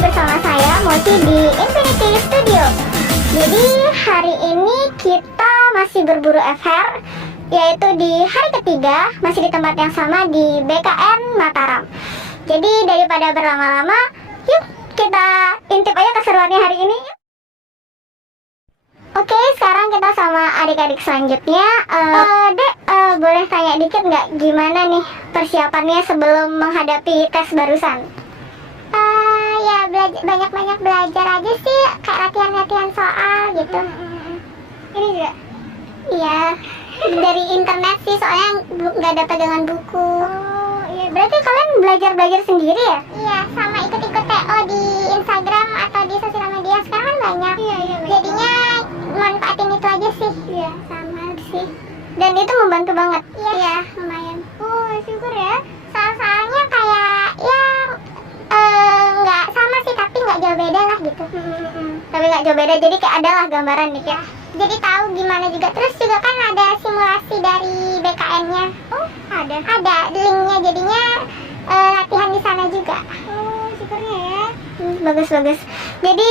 bersama saya Mochi di Infinity Studio. Jadi hari ini kita masih berburu FR, yaitu di hari ketiga, masih di tempat yang sama di BKN Mataram. Jadi daripada berlama-lama, yuk kita intip aja keseruannya hari ini. Oke, sekarang kita sama adik-adik selanjutnya. Dek, boleh tanya dikit nggak gimana nih persiapannya sebelum menghadapi tes barusan? Ya banyak-banyak belajar aja sih, kayak latihan-latihan soal gitu. Ini juga? Iya, dari internet sih, soalnya nggak dapat dengan buku. Oh iya, berarti kalian belajar sendiri ya? Iya, sama ikut-ikut TO di Instagram atau di sosial media sekarang kan banyak. Iya, Jadinya manfaatin itu aja sih. Iya. Sama sih. Dan itu membantu banget? Iya, lumayan. Oh, syukur ya. Soal-soalnya kayak ya nggak sama sih, tapi nggak jauh beda lah gitu. Tapi nggak jauh beda, jadi kayak ada lah gambaran nih ya. Jadi tahu gimana juga. Terus juga kan ada simulasi dari BKN-nya. Oh, ada? Ada linknya, jadinya latihan di sana juga. Oh, syukurnya ya. Bagus. Jadi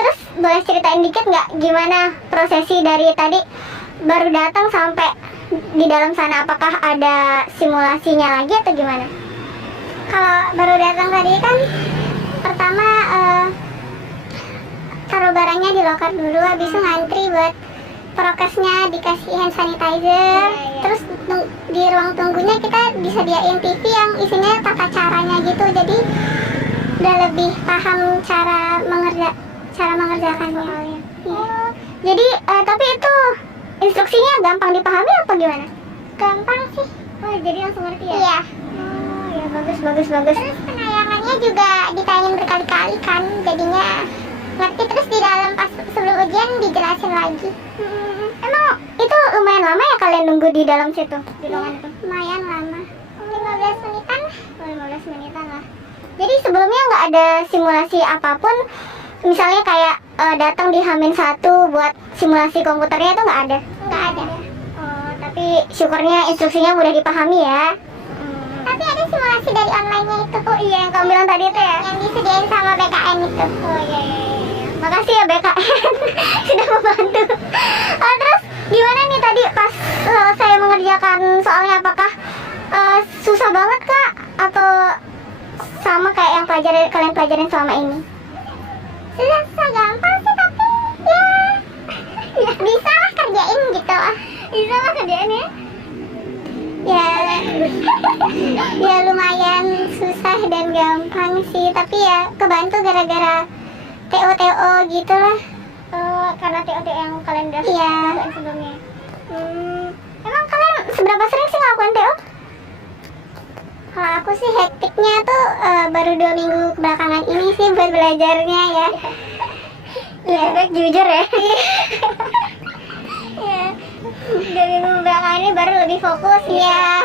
terus boleh ceritain dikit nggak gimana prosesi dari tadi baru datang sampai di dalam sana? Apakah ada simulasinya lagi atau gimana? Kalau baru datang tadi kan pertama taruh barangnya di loker dulu, habis itu ngantri buat prokesnya, dikasih hand sanitizer. Iya. Terus di ruang tunggunya kita disediain TV yang isinya tata caranya gitu, jadi udah lebih paham cara mengerjakannya. Oh, jadi tapi itu instruksinya gampang dipahami apa gimana? Gampang sih. Oh, jadi langsung ngerti ya? Iya. Oh, ya bagus. Terus penayangannya juga ditayangin berkali-kali kan, jadinya ngerti. Terus di dalam pas sebelum ujian dijelasin lagi. Emang itu lumayan lama ya kalian nunggu di dalam situ? Di ruangan itu? Lumayan lama. 15 menitan. Oh, 15 menitan lah. Jadi sebelumnya nggak ada simulasi apapun? Misalnya kayak datang di H-1 buat simulasi komputernya itu nggak ada? Nggak ada. Oh, tapi syukurnya instruksinya mudah dipahami ya. Tapi ada simulasi dari online-nya itu. Oh iya, yang kamu bilang tadi itu ya? Yang disediain sama BKN itu. Oh iya. Makasih ya BKN sudah membantu. Terus gimana nih tadi pas saya mengerjakan soalnya, apakah susah banget kak? Atau sama kayak yang kalian pelajarin selama ini? Susah gampang sih, tapi ya bisa lah kerjain gitu. Bisa lah kerjain ya? Ya lumayan susah dan gampang sih, tapi ya kebantu gara-gara TO gitu lah. Karena TO yang kalian udah Iya. lakuin sebelumnya. Emang kalian seberapa sering sih ngelakuin TO? Kalau aku sih hektiknya tuh baru 2 minggu belakangan ini sih buat belajarnya ya. Iya, baik jujur ya. Iya. 2 minggu belakangan ini baru lebih fokus gitu. Iya.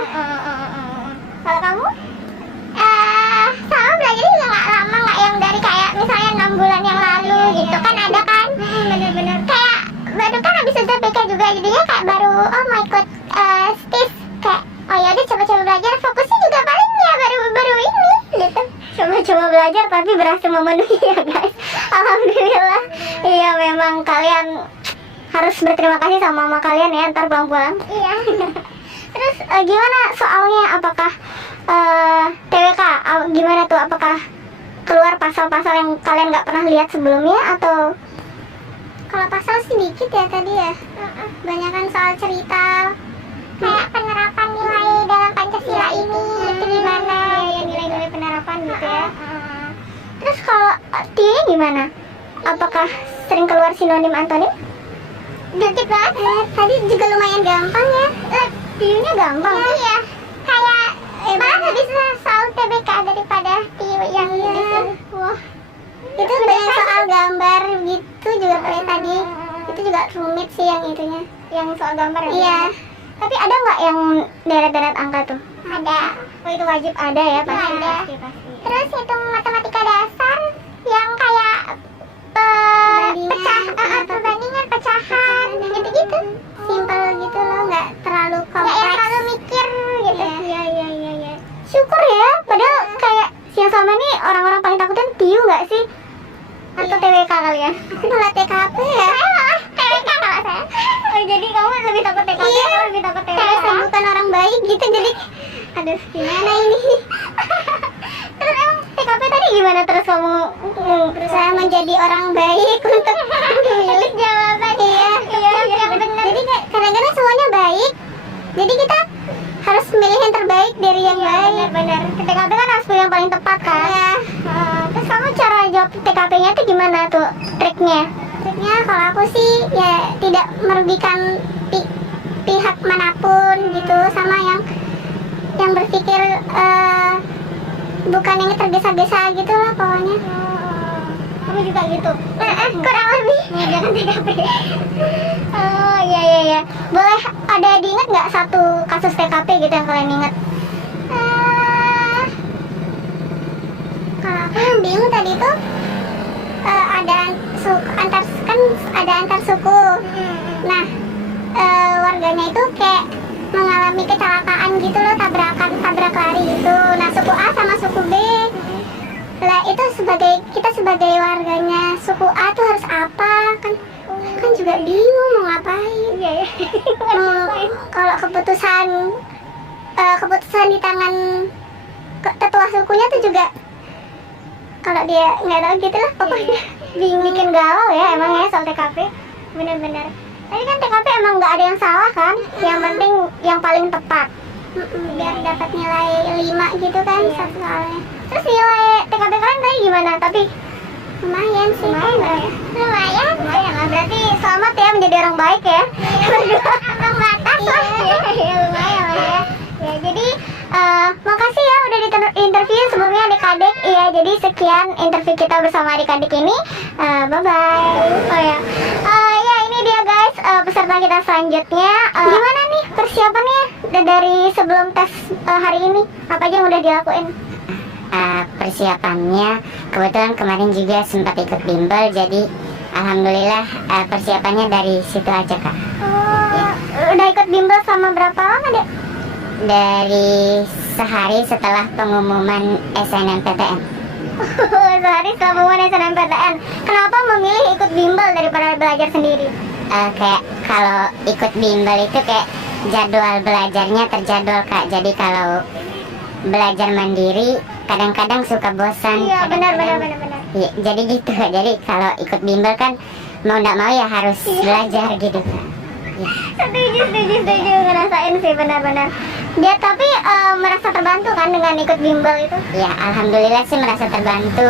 Kalau kamu? Sama belajarnya juga nggak lama, nggak yang dari kayak misalnya 6 bulan yang lalu gitu kan, ada kan. Bener-bener. Kayak baru kan habis UTBK juga, jadinya kayak baru mau ikut STIS, kayak oh ya udah coba-coba belajar, fokusnya juga paling ya baru ini gitu. Coba-coba belajar tapi berhasil memenuhi ya guys. Alhamdulillah. Iya, memang kalian harus berterima kasih sama mama kalian ya ntar pulang-pulang. Iya. Terus gimana soalnya? Apakah TWK gimana tuh? Apakah keluar pasal-pasal yang kalian nggak pernah lihat sebelumnya atau? Kalau pasal sih dikit ya tadi ya. Banyakan soal cerita kayak penerapan nilai dalam Pancasila ini itu gimana? Ya, nilai-nilai penerapan gitu ya. Terus kalau TIE gimana? Apakah sering keluar sinonim antonim? Dikit banget. Tadi juga lumayan gampang ya. TIE-nya gampang. Iya. Kayak malah lebih soal TBK daripada TIE yang di sini. Wah. Itu banyak soal gambar gitu juga kayak tadi. Itu juga rumit sih yang itunya. Yang soal gambar ya? Iya. Tapi ada nggak yang deret-deret angka tuh? Ada. Oh, itu wajib ada ya pasti. Ada. Pasti. Terus hitung matematika dasar yang kayak perbandingan, pecahan, gitu-gitu. Simple gitu loh, nggak terlalu kompleks. Nggak yang terlalu mikir gitu. Iya. Syukur ya, padahal kayak Yang selama ini orang-orang paling takutin Tiu nggak sih? Atau TWK kalian? Aku malah TKP ya. TWK kalau saya. Oh, jadi kamu lebih takut TKP atau lebih takut TWK? Kayak saya bukan orang baik gitu, jadi aduh gimana ini. Terus emang TKP tadi gimana terus kamu Berusaha menjadi orang baik untuk memilih jawaban? Iya, Yang benar. jadi kayak kadang-kadang semuanya baik, jadi kita harus memilih yang terbaik dari yang baik. Benar-benar. TKP kan harus pilih yang paling tepat kan? Ya, Terus kamu cara jawab TKP-nya tuh gimana tuh triknya? triknya kalau aku sih ya tidak merugikan pihak manapun gitu, sama yang berpikir bukan yang tergesa-gesa gitu lah pokoknya. Kamu juga gitu? Kurang lebih mengerjakan TKP. Oh iya. Boleh ada diingat nggak satu kasus TKP gitu yang kalian ingat? Kalau aku yang bingung tadi tuh ada antar suku. Nah, warganya itu kayak mengalami kecelakaan gitu loh, tabrak lari gitu. Nah, suku A sama suku B. Lah itu kita sebagai warganya suku A tuh harus apa? Kan juga bingung mau ngapain. Iya. Kalau keputusan di tangan tetua sukunya tuh juga, kalau dia nggak tahu gitu lah pokoknya. Bikin galau ya emang ya soal TKP. Bener-bener. Tapi kan TKP emang nggak ada yang salah kan? Yang penting yang paling tepat. Biar dapat nilai 5 gitu kan satu soalnya. Terus nilai TKP kalian tadi gimana? Tapi Lumayan sih. lumayan lah. Berarti selamat ya menjadi orang baik ya. Berdua ambang batas lah. Iya lumayan lah ya. Ya jadi makasih ya udah interview sebelumnya adik-adik. Iya jadi sekian interview kita bersama adik-adik ini. Bye bye. Oh ya. Ya ini dia guys peserta kita selanjutnya. Gimana nih persiapannya dari sebelum tes hari ini? Apa aja yang udah dilakuin? Persiapannya kebetulan kemarin juga sempat ikut bimbel, jadi alhamdulillah persiapannya dari situ aja kak. Udah ikut bimbel sama berapa lama dek? Dari sehari setelah pengumuman SNMPTN. Sehari setelah pengumuman SNMPTN. Kenapa memilih ikut bimbel daripada belajar sendiri? Kayak kalau ikut bimbel itu kayak jadwal belajarnya terjadwal kak, jadi kalau belajar mandiri kadang-kadang suka bosan. Iya benar. Iya, jadi gitu kak. Jadi kalau ikut bimbel kan mau nggak mau ya harus belajar gitu kak. Ya. Setuju ngerasain sih benar-benar. Dia tapi merasa terbantu kan dengan ikut bimbel itu? Ya alhamdulillah sih merasa terbantu.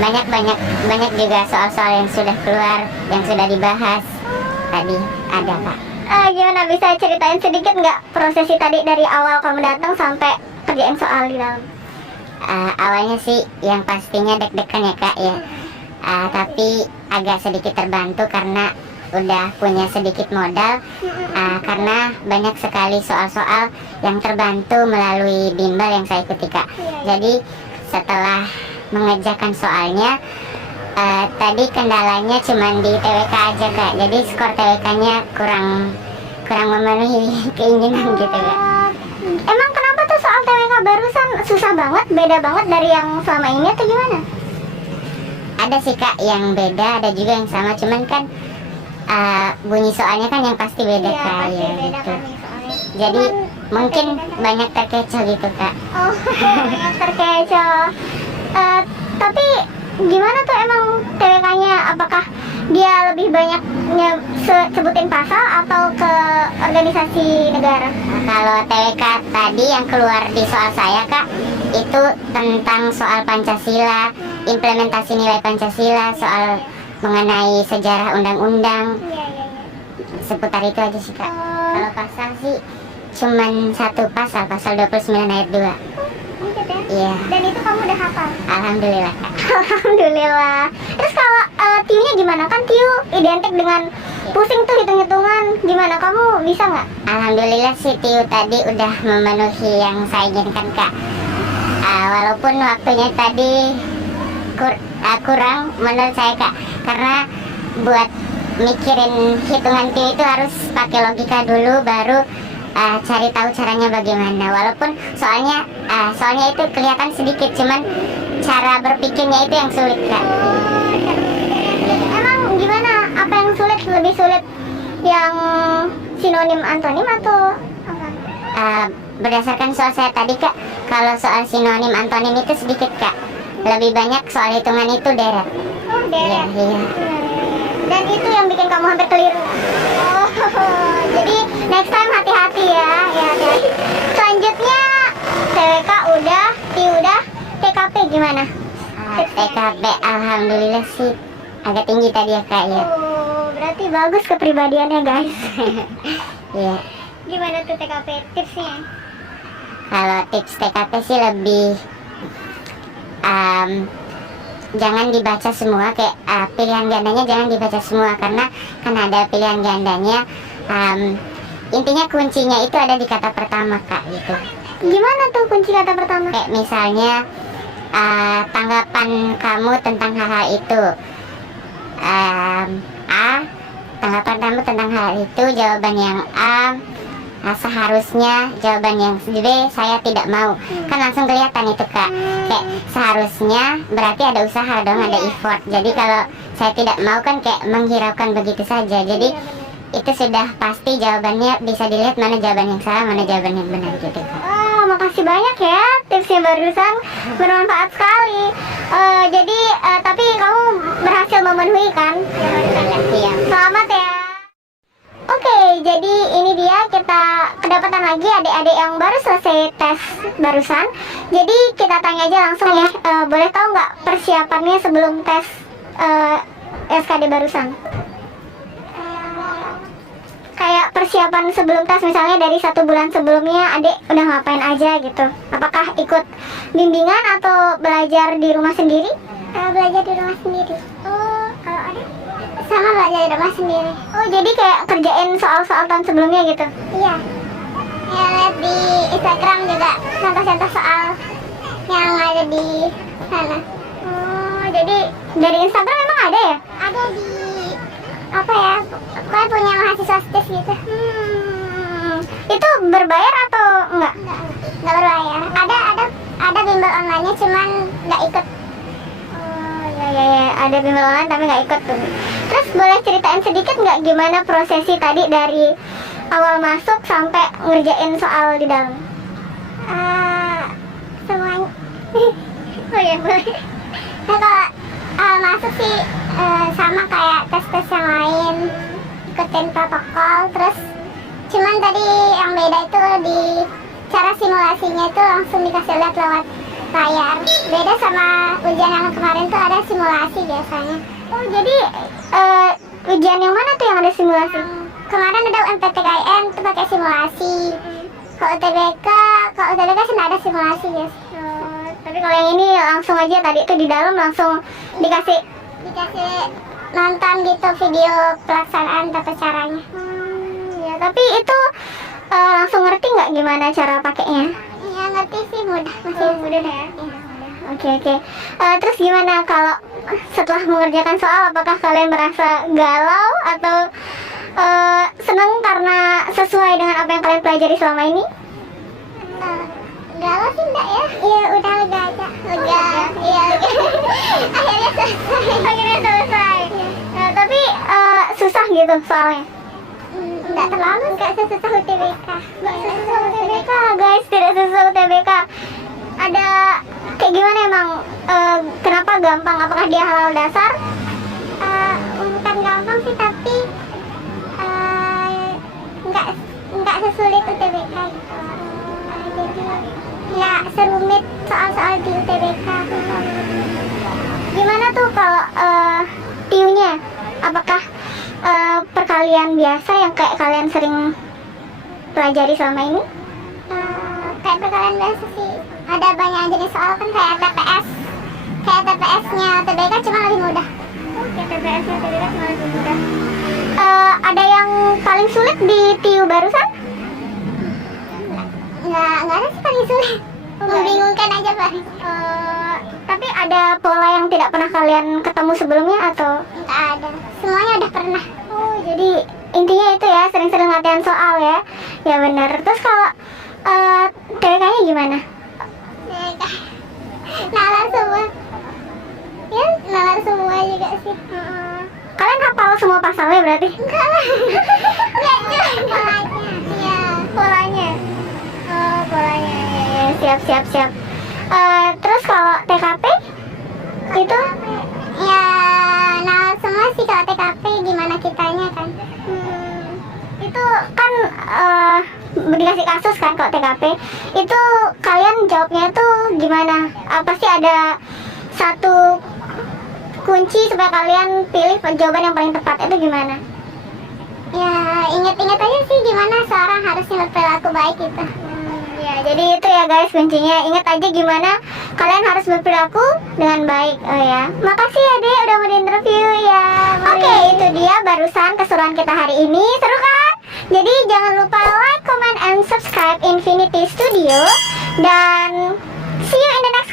Banyak juga soal-soal yang sudah keluar, yang sudah dibahas tadi ada kak. Gimana bisa ceritain sedikit nggak prosesi tadi dari awal kamu datang sampai kerjain soal di dalam? Awalnya sih yang pastinya deg-degan ya kak ya. Tapi agak sedikit terbantu karena udah punya sedikit modal. Karena banyak sekali soal-soal yang terbantu melalui bimbel yang saya ikuti kak. Jadi setelah mengerjakan soalnya, tadi kendalanya cuma di TWK aja kak. Jadi skor TWK-nya kurang memenuhi keinginan gitu kak. Emang kenapa tuh soal TWK barusan susah banget, beda banget dari yang selama ini atau gimana? Ada sih kak yang beda, ada juga yang sama, cuman kan bunyi soalnya kan yang pasti beda Iya, kak pasti ya beda gitu. kan nih soalnya. Jadi Cuman mungkin beda-beda. banyak terkecoh gitu kak. Oh, banyak terkecoh. Tapi gimana tuh emang TWK-nya? Apakah dia lebih banyaknya sebutin pasal atau ke organisasi negara? Kalau TWK tadi yang keluar di soal saya kak, itu tentang soal Pancasila, implementasi nilai Pancasila, soal mengenai sejarah undang-undang, Iya. seputar itu aja sih kak. Kalau pasal sih cuman satu pasal 29 ayat 2. Gitu ya? Iya, Dan itu kamu udah hafal? alhamdulillah kak. Alhamdulillah. Terus kalau TIU-nya gimana? Kan TIU identik dengan pusing tuh hitung-hitungan. Gimana kamu bisa nggak? Alhamdulillah sih TIU tadi udah memenuhi yang saya inginkan kak. Walaupun waktunya tadi kurang menurut saya kak, karena buat mikirin hitungan TIU itu harus pakai logika dulu, baru cari tahu caranya bagaimana. Walaupun soalnya itu kelihatan sedikit, cuman cara berpikirnya itu yang sulit Kak. Emang gimana? Apa yang sulit? Lebih sulit yang sinonim antonim atau apa? Berdasarkan soal saya tadi Kak, kalau soal sinonim antonim itu sedikit Kak. Lebih banyak soal hitungan itu deret. Oh, deret. Iya. Dan itu yang bikin kamu hampir keliru. Oh, jadi next time hati-hati ya. Ya, hati-hati. Selanjutnya TWK udah, T udah, TKP gimana? TKP alhamdulillah sih agak tinggi tadi ya Kak ya. Oh, berarti bagus kepribadiannya guys. Iya. Gimana tuh TKP tipsnya? Kalau tips TKP sih lebih jangan dibaca semua, kayak pilihan gandanya jangan dibaca semua, karena kan ada pilihan gandanya. Intinya kuncinya itu ada di kata pertama Kak gitu. Gimana tuh kunci kata pertama? Kayak misalnya tanggapan kamu tentang hal-hal itu. Tanggapan kamu tentang hal itu, jawaban yang A. Seharusnya, jawaban yang B, saya tidak mau. Kan langsung kelihatan itu Kak. Kayak seharusnya berarti ada usaha dong, ada effort. Jadi kalau saya tidak mau kan kayak menghiraukan begitu saja. Jadi itu sudah pasti jawabannya, bisa dilihat mana jawaban yang salah, mana jawaban yang benar gitu Kak. Oh, makasih banyak ya, tipsnya barusan bermanfaat sekali. Jadi tapi kamu berhasil memenuhi kan? Iya. Selamat ya. Oke, jadi ini dia, kita kedapatan lagi adik-adik yang baru selesai tes barusan. Jadi kita tanya aja langsung ya, boleh tahu nggak persiapannya sebelum tes SKD barusan? Kayak persiapan sebelum tes, misalnya dari 1 bulan sebelumnya adik udah ngapain aja gitu? Apakah ikut bimbingan atau belajar di rumah sendiri? Belajar di rumah sendiri. Oh, kalau ada? Sama belajar di rumah sendiri. Oh, jadi kayak kerjain soal-soal tahun sebelumnya gitu? Iya. Ya, lihat di Instagram juga contoh-contoh soal yang ada di sana. Oh, jadi dari Instagram memang ada ya? Ada di apa ya? Pokoknya punya mahasiswa STIS gitu. Itu berbayar atau enggak? Nggak berbayar. Ada bimbel online-nya, cuman nggak ikut. Oh, ya, ada bimbel online tapi nggak ikut tuh. Terus boleh ceritain sedikit nggak gimana prosesi tadi dari awal masuk sampai ngerjain soal di dalam? Semuanya. Oh ya, boleh. Nah, kalau masuk sih sama kayak tes-tes yang lain, ikutin protokol. Terus cuman tadi yang beda itu di cara simulasinya itu langsung dikasih lihat lewat layar. Beda sama ujian yang kemarin tuh ada simulasi biasanya. Oh, jadi ujian yang mana tuh yang ada simulasi? Kemarin ada UMPTKIN itu pakai simulasi. Kalau UTBK sih nggak ada simulasi guys. Tapi kalau yang ini langsung aja, tadi itu di dalam langsung dikasih nonton gitu video pelaksanaan tata caranya. Ya, tapi itu langsung ngerti nggak gimana cara pakainya? Ya ngerti sih, mudah, masih mudah ya. Iya. Oke. Terus gimana kalau setelah mengerjakan soal, apakah kalian merasa galau atau senang karena sesuai dengan apa yang kalian pelajari selama ini? Galau sih enggak ya? Iya, udah lega aja. Lega. Iya, lega. Akhirnya selesai. Tapi susah gitu soalnya? Enggak terlalu, enggak sesusah UTBK. Nggak sesusah UTBK guys, tidak sesusah UTBK. Ada kayak gimana emang? Kenapa gampang? Apakah dia halal dasar? Bukan gampang sih, tapi enggak sesulit UTBK gitu. Jadi ya serumit soal-soal di UTBK. Gimana tuh kalau tiunya? Apakah perkalian biasa yang kayak kalian sering pelajari selama ini? Kayak perkalian biasa sih. Ada banyak jenis soal kan, kayak TPS. Kayak TPS-nya UTBK cuma lebih mudah. Oke, TPS-nya UTBK cuma lebih mudah. Ada yang paling sulit di TIU barusan? Nggak ada sih paling sulit. Membingungkan aja paling. Tapi ada pola yang tidak pernah kalian ketemu sebelumnya atau? Nggak ada. Semuanya udah pernah. Oh, jadi intinya itu ya, sering-sering latihan soal ya. Ya benar. Terus kalau TK-nya gimana? Nalar semua. Ya, nalar semua juga sih. Kalian hafal semua pasalnya berarti? Enggak lah. Enggak juga polanya. Iya. Polanya. Oh, polanya. Ya, siap. Terus kalau TKP itu Ya, nalar semua sih kalau TKP, gimana kitanya kan. itu kan dikasih kasus kan kalau TKP. Itu kalian jawabnya tuh gimana? Pasti ada satu kunci supaya kalian pilih jawaban yang paling tepat, itu gimana? Ya, inget-inget aja sih gimana seorang harusnya berperilaku baik gitu. Ya, jadi itu ya guys kuncinya. Ingat aja gimana kalian harus berperilaku dengan baik. Oh ya, makasih ya Dek udah mau di-interview ya. Oke, itu dia barusan keseruan kita hari ini. Seru kan? Jadi jangan lupa like, comment, and subscribe Infinity Studio. Dan see you in the next